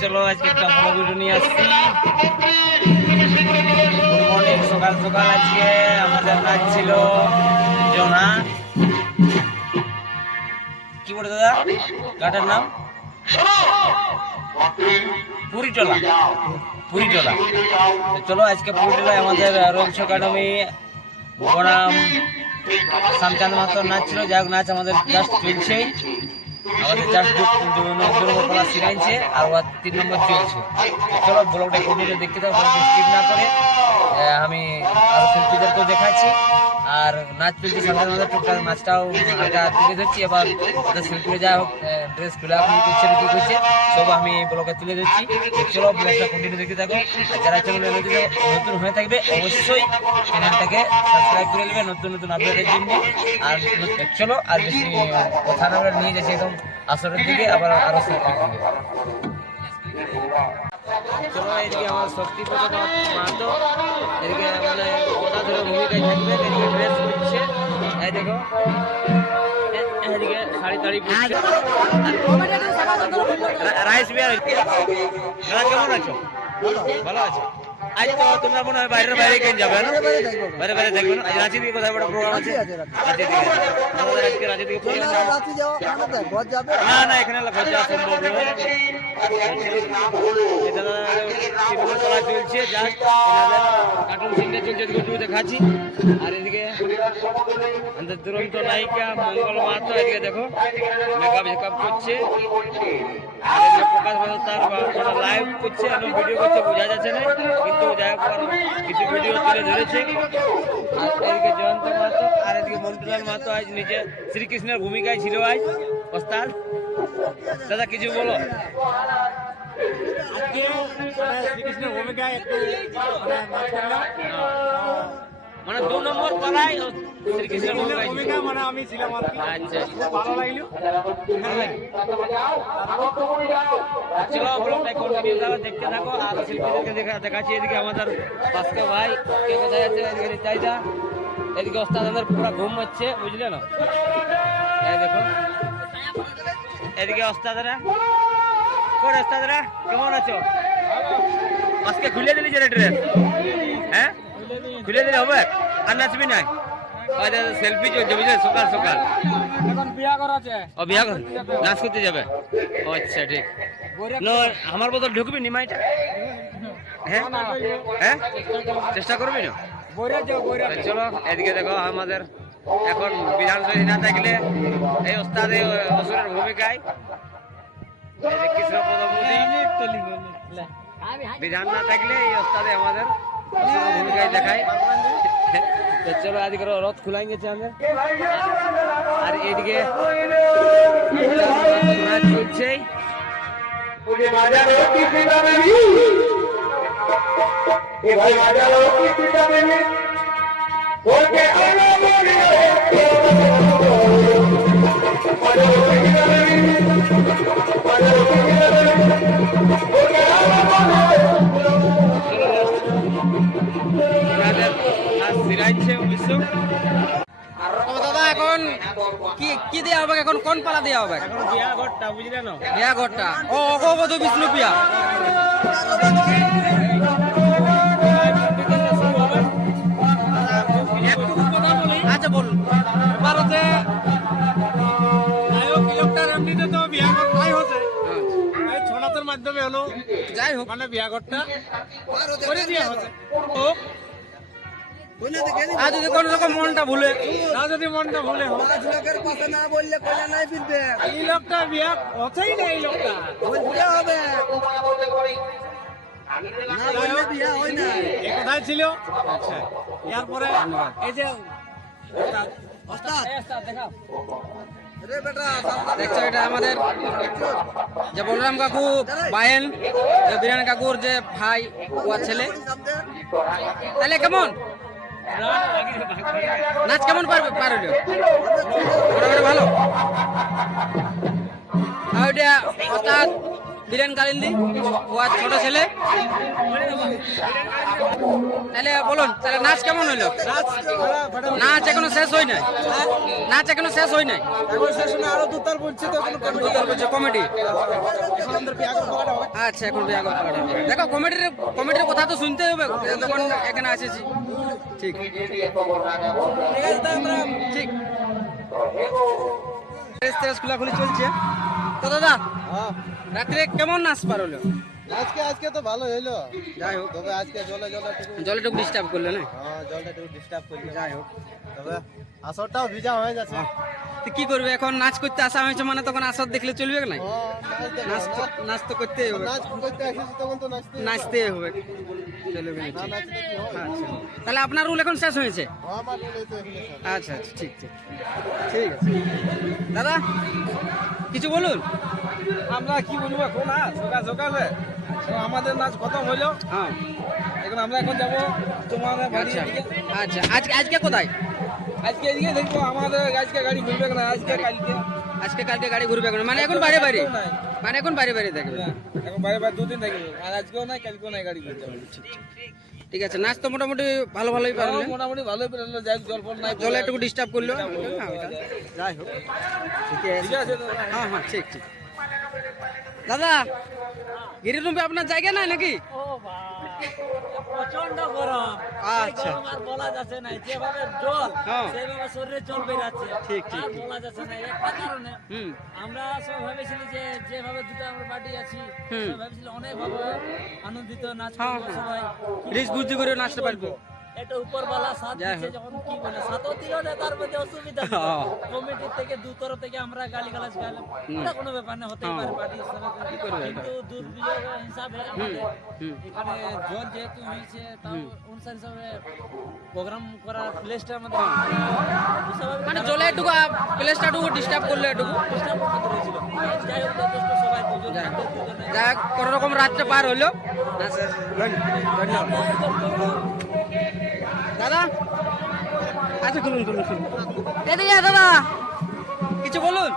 চলো আজকে একটা বড় ভিডিও নিয়ে আসছি। গুড মর্নিং, সকাল সকাল আজকে আমাদের নাচ ছিল জোনা। কি বলে দাদা গাটার নাম? পুরীটলা। পুরীটলা। চলো আজকে পুরীটলায় আমাদের রোলস একাডেমি বনাম শ্যামচাঁদ মাহাতোর নাচ ছিল। যাই হোক, নাচ আমাদের জাস্ট চলছে, আমাদের জাস্ট দু নম্বর পালা শিখাইছে আর 3 নম্বর চলছে। চলো ব্লগটা কন্টিনিউ দেখতে থাকো, স্কিপ না করে। আমি আরো শিল্পীদেরকেও দেখাচ্ছি আর নাচ চলছে সামনে আমাদের টুকটাক নাচটাও হালকা তুলে ধরছি। এবার ওদের শিল্পীরা যা হোক ড্রেস খোলাখুলি করছে কি করছে সব আমি ব্লগে তুলে ধরছি। চলো ব্লগটা কন্টিনিউ দেখতে থাকো। আর যারা চ্যানেলে নতুন হয়ে থাকবে অবশ্যই চ্যানেলটাকে সাবস্ক্রাইব করে নেবে নতুন নতুন আপডেটের জন্য। আর চলো আর বেশি কথা না বলে নিয়ে যাচ্ছি একদম আসরের দিকে, আবার আরো শিল্পীর দিকে। চলো এদিকে আমার শক্তি প্রসাদ মাহাতো এদিকে মানে কথা ধরে ভূমিকায় থাকবে। এদিকে ড্রেস করছে, এই দেখো এদিকে শাড়ি টাড়ি পরছে। রাইস বিয়ার কেমন আছো? ভালো আছো? আজ তো তোমরা মনে হয় বাইরে কেন যাবে না? বাইরে দেখবে না? আজ রাঁচি দিকে কোথায় একটা প্রোগ্রাম আছে? রাঁচি দিকে আমাদের আজকে রাঁচি দিকে প্রোগ্রাম না না এখানে ঘর যাওয়া সম্ভব নয়। চলা চলছে জাস্ট কার্টুন সিনটা চলছে, এদিকে দেখাচ্ছি। আর এদিকে আমাদের দুরন্ত নায়িকা মঙ্গল মাহাতো এদিকে দেখো মেকআপ করছে। আর এদিকে প্রকাশ বাজার তার লাইভ করছে, ভিডিও করছে, বোঝা যাচ্ছে না কিন্তু যাই হোক কিছু ভিডিও তুলে ধরেছে। আর এদিকে জয়ন্ত মাহাতো আর এদিকে মন্টুলাল মাহাতো আজ নিজে শ্রীকৃষ্ণের ভূমিকায় ছিল আজ ওস্তাদ। দাদা কিছু বলো। শ্রীকৃষ্ণের ভূমিকায় একটু মানে 2 নম্বর পালায় শ্রীকৃষ্ণের ভূমিকা মানে আমি ছিলাম আর কি। আচ্ছা ভালো লাগলো। চলো ব্লগটা কন্টিনিউ করো, দেখতে থাকো। আর শিল্পীদেরকে দেখাচ্ছি। এদিকে আমাদের পাঁচকে ভাই কে কোথায় আছে, এদিকে রিচাইদা, এদিকে ওস্তাদ আমাদের পুরো ঘুম হচ্ছে, বুঝলে না? এই দেখো এদিকে ওস্তাদরা কোন ওস্তাদরা কেমন আছো? আজকে খুলে দিলি যে ড্রেস, হ্যাঁ খুলে দিলে হবে আর নাচবি না? সেলফি চলছে বুঝলে সকাল সকাল। এখন বিয়া করা আছে। ও বিয়া কর নাচ করতে যাবে? ও আচ্ছা ঠিক। আমার বদল ঢুকবি নিমাইটা? হ্যাঁ হ্যাঁ চেষ্টা করবি না? চলো এদিকে দেখো আমাদের এখন বিধানসভা না থাকলে এই ওস্তাদ অসুরের ভূমিকায় কৃষ্ণপদ মোদী, বিধান না থাকলে এই ওস্তাদে আমাদের অসুরের ভূমিকায় দেখায়। তো চলো আজকে রথ খুলাই গেছে আমাদের। আর এদিকে নাচ চলছে। দাদা এখন কি দেওয়া হবে? এখন কোন পালা দেওয়া হবে? এখন বিয়া ঘরটা বুঝলে না? বিয়া ঘরটা ও অগবধ বিষ্ণু পিয়া। আচ্ছা বলুন। ভারতে নায়ক ইলেকটার এমনিতে তো বিয়া ঘর নাই হচ্ছে, এই ছনাতের মাধ্যমে হলো যাই হোক মানে বিয়া ঘরটা করে দেওয়া হচ্ছে। আর যদি কোনো রকম মনটা ভুলে না, যদি মনটা ভুলে হয় এই লোকটা বিয়া হচ্ছেই না, এই লোকটা এ কোথায় ছিল? আচ্ছা এরপরে এই যে দেখছো এটা আমাদের যে বলরাম কাকু বায়েন বিরান কাকুর যে ভাই ও ছেলে। তাহলে কেমন নাচ কেমন পারবে? মোটামুটি ভালো। আর ওইটা অর্থাৎ বীরেন কালিন্দি ও আর ছোট ছেলে। তাহলে বলুন, তাহলে নাচ কেমন হইলো? নাচ এখনো শেষ হয় নাই, নাচ এখনো শেষ হয় নাই। আরো দুতার বলছে তো কমেডি আচ্ছা, এখন বিয়াগর পাঠাবে। দেখো কমেডির কথা তো শুনতে হবে যখন এখানে আসেছি। ঠিক ঠিক খোলাখুলি চলছে তো। দাদা রাত্রে কেমন নাচ পার হলো? আজকে তো ভালো হইলো, যাই হোক, তবে আজকে জলে জলটা ডিস্টার্ব করলো না। জলটা একটু ডিস্টার্ব করলো। যাই হোক, তবে আসরটাও ভিজা হয়ে যাচ্ছে। তো কি করবে এখন? নাচ করতে আসা হয়েছে মানে তখন আসর দেখলে চলবে না? নাচ তো করতেই হবে, নাচ করতে আসিস তখন তো নাচতে হবে, চলবে না? ঠিক। নাচতে কি হয়? আচ্ছা, তাহলে আপনার রুল এখন শেষ হয়েছে? আমার বলে তো এগুলো সব। আচ্ছা আচ্ছা, ঠিক ঠিক ঠিক আছে। দাদা কিছু বলুন। আমরা কি বলবো এখন? সকালে তো আমাদের নাচ খতম হইলো, হ্যাঁ এখন আমরা এখন যাবো তোমাদের বাড়ি আচ্ছা দিকে। আচ্ছা, আজকে কোথায়? আজকে এদিকে দেখবো, আমাদের আজকে গাড়ি ঘুরবে না, আজকে কালকে আজকে কালকে গাড়ি ঘুরবে কেন? মানে এখন বাইরে বাইরে, মানে এখন বাইরে বাইরে থাকবে। না, এখন বাইরে দুদিন থাকবে, আর আজকেও নাই কালকেও নাই, গাড়ি ঘুরতে হবে। ঠিক আছে, নাচ তো মোটামুটি ভালোই পারলেন। মোটামুটি ভালোই পেলো, যাই জল ফল নাই, জলে একটু ডিস্টার্ব করলো, যাই হোক ঠিক ঠিক আছে। আছে। হ্যাঁ হ্যাঁ, ঠিক ঠিক। দাদা গিরিরুম্পে আপনার জায়গা নাই নাকি? প্রচন্ড গরম, আচ্ছা। গরম আর বলা যাচ্ছে না, যেভাবে জল হ্যাঁ। সেভাবে শরীরে জল বেরাচ্ছে, ঠিক, ঠিক, আর ঠিক। বলা যাচ্ছে না। একটা কারণে হুম আমরা সব ভেবেছিলি যে যেভাবে দুটো আমরা পার্টি আছি, হুম। সব ভেবেছিলি অনেক ভাবে আনন্দিত নাচ হ্যাঁ, করবো হ্যাঁ। সবাই। রিস বুদ্ধি করে নাচতে পারবো। এটা উপরওয়ালা সাথ যাই দিচ্ছে, হোক। যখন কি বলে সাথও দিল না, তার মধ্যে অসুবিধা দিল। হ্যাঁ। কমিটির থেকে দু তরফ থেকে আমরা গালিগালাজ গাইলাম, এটা কোনো ব্যাপার না, হতেই হ্যাঁ। পারে পার্টি হিসাবে। কি করবে এটা? কিন্তু দুর্বিয়োগ হিসাবে আমাদের হুম। এখানে জল যেহেতু হয়েছে, তাও অনুসার হিসাবে প্রোগ্রাম করার প্লেসটা আমাদের স্বাভাবিক মানে জলে একটু প্লেসটা একটু ডিস্টার্ব করলো একটু। disturb মতো হয়েছিল। যাই হোক, যথেষ্ট সবাই দুজন যাই হোক। দুজনে যাই হোক, কোনো রকম রাত্রে পার হলো। ধন্যবাদ। দাদা আচ্ছা, খুলুন খুলুন খুলুন। এদিকে দাদা কিছু বলুন।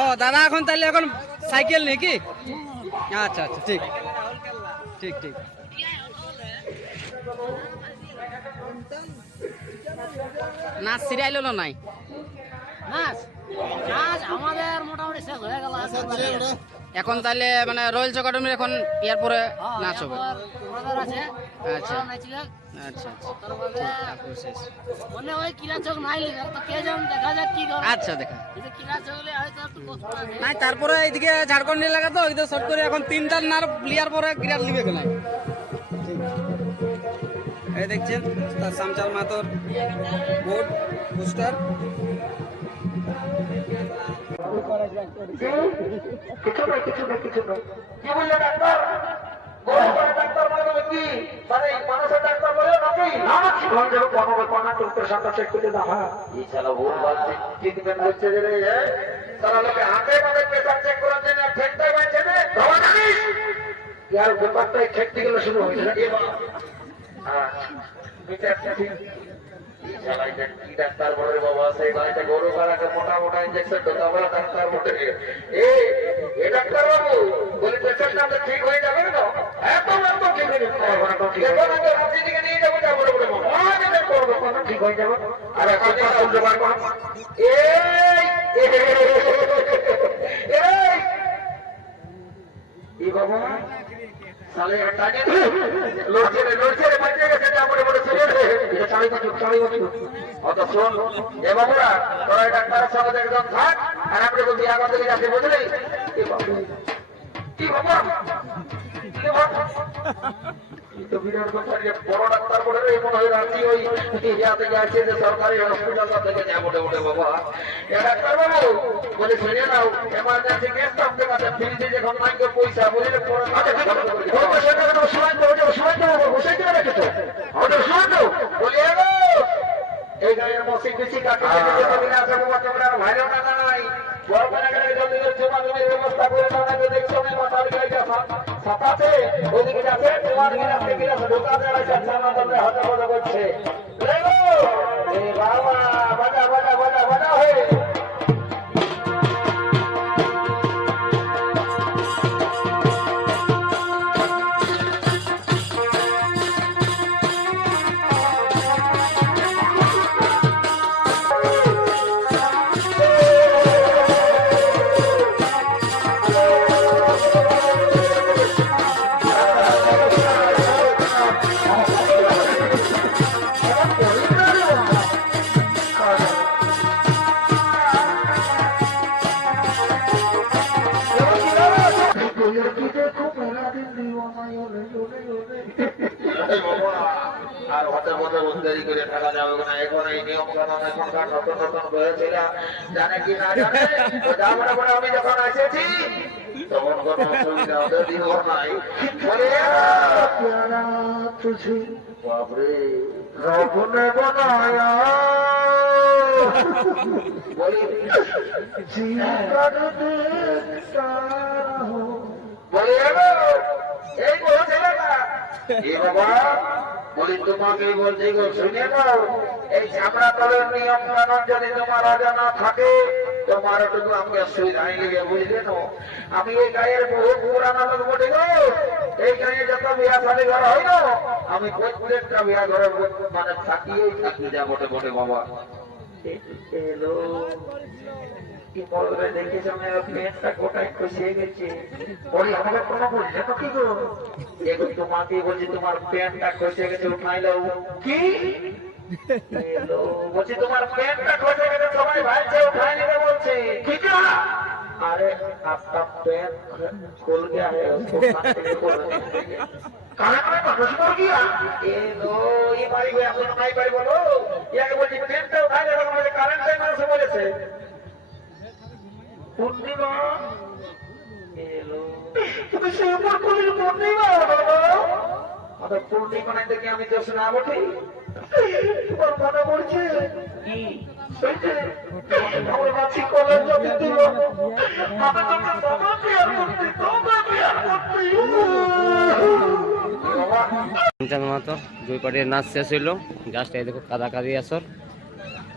ও দাদা এখন তাহলে এখন সাইকেল নেই কি? আচ্ছা আচ্ছা, ঠিক ঠিক ঠিক। নাচ সিরিয়াল হলো নাই? নাচ নাচ আমাদের মোটামুটি শেষ হয়ে গেল। এখন তাহলে মানে রয়্যাল একাডেমির এখন ইয়ার পরে নাচ হবে। আছে আচ্ছা নাচবে, আচ্ছা আচ্ছা, তারপরে তারপর শেষ। মনে হয় কিরা চোখ নাই লেগে, তো কে জান, দেখা যাক কি করে। আচ্ছা দেখা যদি কিরা চোখ হলে হয়তো একটু কষ্ট আছে। নাই, তারপরে এইদিকে ঝাড়খণ্ড এলাকা তো ওইদিকে শর্ট করে এখন তিনটা নার প্লেয়ার পরে ক্রিয়ার লিবে কেন। এই দেখছেন তার শামচাল মাতর বোর্ড পোস্টার। কিছু নয় কি বললে ডাক্তার? ডাক্তার মানে কি? মানে মানুষের ডাক্তার বলে নাকি? না না, জীবন যেন কর্মকল্পনা করতে সাঁতার চেক করে দেখা। এই সারা ভুল ভাল ট্রিটমেন্ট হচ্ছে যে রে, তারা লোকে হাতে মানে প্রেসার চেক করার জন্য ঠেকটাই বাঁচছে না। ধরা জানিস ইয়ার ব্যাপারটাই ঠেকতে গেলে শুরু হয়েছে নাকি? হ্যাঁ, বিচারটা ঠিক। কি ডাক্তার বলে বাবা, সেই বাড়িতে গরু কাটাকে মোটা মোটা ইঞ্জেকশন ঢোকা বলে ডাক্তার বলে এ ডাক্তার বাবু বলি পেশেন্টটা আমাদের ঠিক হয়ে যাবে না? একদম ঠিক হয়ে যাবে, রাত্রি দিকে নিয়ে যাবো, যাবো বলে বাবা ঠিক হয়ে যাবে। আর এখন জোগাড় কর, এই বাবা সালে টাকে লড়ছে রে বাঁচিয়ে গেছে, তারপরে বলে ছেলে এটা চাবি বছর অত শোন এ বাবুরা, তোরা ডাক্তারের সঙ্গে একদম থাক, আর আপনি বলছি আগর থেকে যাচ্ছে, বুঝলি? কি বাবা বিরাট ব্যাপার, বড় ডাক্তার বলে রে, মনে হয় রাত্রি ওই ইয়াতে যাচ্ছে যে সরকারি হসপিটালটা থেকে যাবো ওঠে বাবা। এ ডাক্তার বাবু বলে শুনে নাও, এমার্জেন্সি কেস তো আপনার কাছে ফ্রিতে যখন নাই পয়সা বুঝলে এই গায়ের মসি বেশি কাটে ভাইরাল টাকা নাই, বড় ব্যবস্থা করে দেখছো মাথার গাড়িটা সাতাতে ওইদিকে যাচ্ছে, তোমার রাস্তায় গিয়ে ঢোকা দেওয়া হাতে বড় করছে। বাবা বাজা বাজা বাজা বাজা হয়ে হতে পথে দেরি করে থাকা যাবে না। এখন এই নিয়ম কানুন এখনকার নতুন নতুন হয়েছিল, জানে কি না জানে, যাবো বলে আমি যখন এসেছি তখন কোনো অসুবিধা ওদের দিব নাই। বলে প্যারা তুঝে বাবরে রবনে বানায়া বলি জীবন দেখতা রহো। বলি এই বলছিলে না এ বাবা, বলি তোমাকে বলছি গো শুনে নাও, এই চামড়া তলের নিয়ম কানুন যদি তোমার অজানা থাকে তোমার ওটুকু আমাকে সুবিধাই লেগে বুঝলে না। আমি এই গায়ের বহু পুরানা লোক বটে গো, এই গায়ে যত বিয়া শাদী ঘর হয় না আমি প্রত্যেকটা বিয়া ঘরে মানে থাকিয়েই থাকি যা বটে বটে বাবা। এলো কি বলবে দেখেছ আমি পেটটা গোটাই খসিয়ে গেছে। বলি আমাকে কোনো বলছে তো কি গো, এখন তোমাকে বলছি তোমার প্যান্টটা খসে গেছে উঠাইলো কি এলো, বলছি তোমার প্যান্টটা খসে গেছে সবাই ভাইছে উঠাই নিতে বলছে কি না। अरे आपका पैर खुल गया है, उसको कहाँ मर गया ये लो ये मारी गया आपको नहीं पारी बोलो ये आगे बोलती पेट पे उठा ले तो मुझे करंट टाइम से बोले से पूर्णिमा ये लो तुम्हें से ऊपर कोई पूर्णिमा बाबा मतलब पूर्णिमा नहीं देखिए हमें जो सुना बोली और मना बोलছে কি সেইতে আমরা বাচ্চি কলেজ যাবে দিল মাথা তো বাবা প্রিয় করতে বাবা প্রিয় করতে চাঁদ মাতো দুই পার্টির নাচ শেষ হইলো। জাস্ট এই দেখো কাদা কাদি আসর,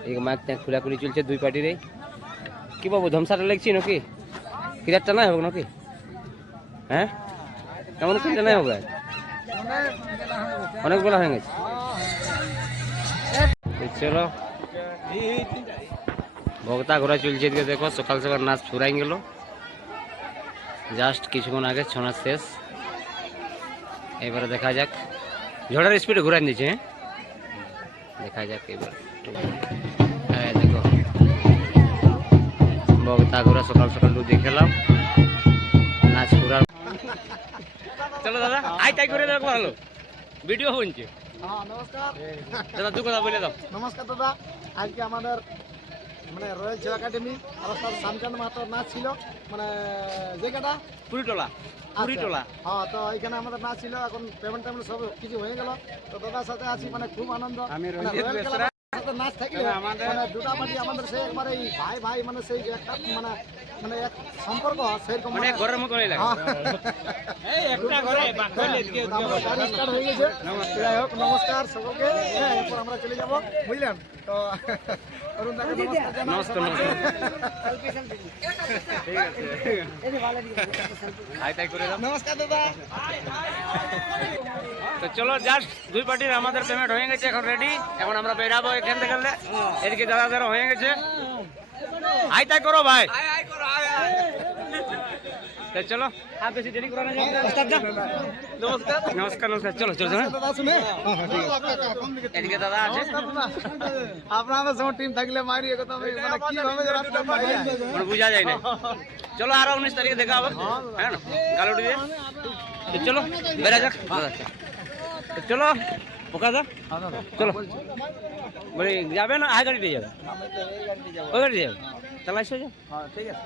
এই মাইক ট্যাঙ্ক খোলাখুলি চলছে দুই পার্টির। কি বাবু ধমসাটা লেগছি নাকি ক্রিয়ারটা নাই হোক নাকি? হ্যাঁ কেমন ক্রিয়ারটা নাই হবে, অনেক বেলা হয়ে গেছে। চলো ভক্তা ঘোরা চলছে এদিকে দেখো, সকাল সকাল নাচ ফুরাই গেল। জাস্ট কিছুক্ষণ আগে ছৌ নাচ শেষ। এবারে দেখা যাক, ঝড়ের স্পিডে ঘুরাই দিচ্ছে। হ্যাঁ দেখা যাক এবার। হ্যাঁ দেখো ভক্তা ঘোরা সকাল সকাল দেখলাম নাচ ফুরার। চলো দাদা আই তাই করে দেখো, ভালো ভিডিও হচ্ছে। নমস্কার দাদা দু কথা বলে দাও। নমস্কার দাদা, আজকে আমাদের মানে রয়্যাল জয় একাডেমি আর স্যার শ্যামচাঁদ মাহাতোর নাচ ছিল, মানে জায়গাটা পুরিটোলা পুরিটোলা। হ্যাঁ, তো এখানে আমাদের নাচ ছিল। এখন পেমেন্ট টেমেন্ট সব কিছু হয়ে গেল, তো দাদার সাথে আছি, মানে খুব আনন্দ। মানে রয়্যাল ক্লাবের সাথে নাচ থাকলে মানে দুটা পার্টি আমাদের সেই একবারে এই ভাই ভাই মানে সেই যে একটা মানে মানে এক সম্পর্ক সেরকম মানে ঘরের মতো নেই লাগে। গাড়ি স্টার্ট হয়ে গেছে। যাই হোক নমস্কার সকলকে। হ্যাঁ, এরপর আমরা চলে যাব, বুঝলেন তো। অরুণ দাকে নমস্কার জানাই। নমস্কার দাদা। তো চলো জাস্ট দুই পার্টির আমাদের পেমেন্ট হয়ে গেছে, এখন রেডি। এখন আমরা বেরাবো এখান থেকে। এদিকে দাদাদেরও হয়ে গেছে। আই তাই করো ভাই। তো চলো আর বেশি দেরি করা না যাবে। নমস্কার নমস্কার নমস্কার। চলো চলো চলো। দাদা শুনে এদিকে দাদা আছে। আপনাদের সময় টিম থাকলে মারি কথা মানে কিভাবে রাস্তা পাই মানে বোঝা যায় না। চলো আরো 19 তারিখে দেখা হবে, হ্যাঁ না গালুটি দিয়ে। তো চলো বেরা যাক। তো চলো ওকা দা চলো। বলি যাবে না আই গাড়ি দিয়ে যাবে? ওই গাড়ি দিয়ে যাবে তাহলে এসে যাও। হ্যাঁ ঠিক আছে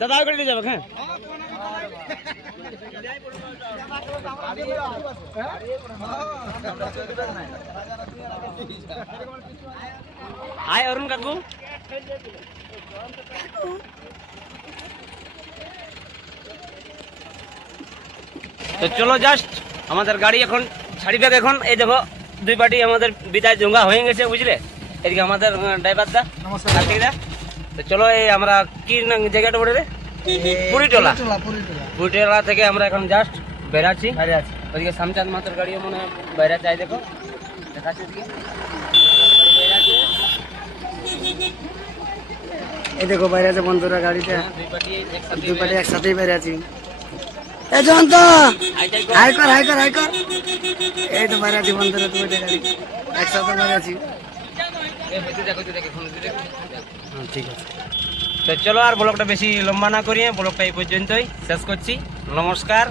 দাদা ওই গাড়ি দিয়ে যাবে। হ্যাঁ হাই অরুণ কাকু। তো চলো জাস্ট আমাদের গাড়ি এখন ছাড়ি দেখ। এখন এই দেখো দুই পার্টি আমাদের বিদায় জোঙ্গা হয়ে গেছে, বুঝলে। এদিকে আমাদের ড্রাইভার দা কার্তিক দা। তো চলো এই আমরা কি জায়গাটা বলে রে, পুরিটোলা। পুরিটোলা থেকে আমরা এখন জাস্ট বেরাচ্ছি। ওইদিকে শ্যামচাঁদ মাহাতোর গাড়িও মনে হয় বেরা চাই, দেখো দেখাচ্ছি ওদিকে। এই দেখো বাইরে আছে বন্ধুরা গাড়িতে, দুই পার্টি একসাথেই বাইরে আছি। এই জয়ন্ত হাই কর হাই কর হাই কর। এই তো বাইরে আছি বন্ধুরা, দুইটা গাড়ি একসাথে বাইরে আছি। ঠিক আছে। তো চলো আর ব্লগটা বেশি লম্বা না করিয়ে ব্লগটা এই পর্যন্তই শেষ করছি। নমস্কার।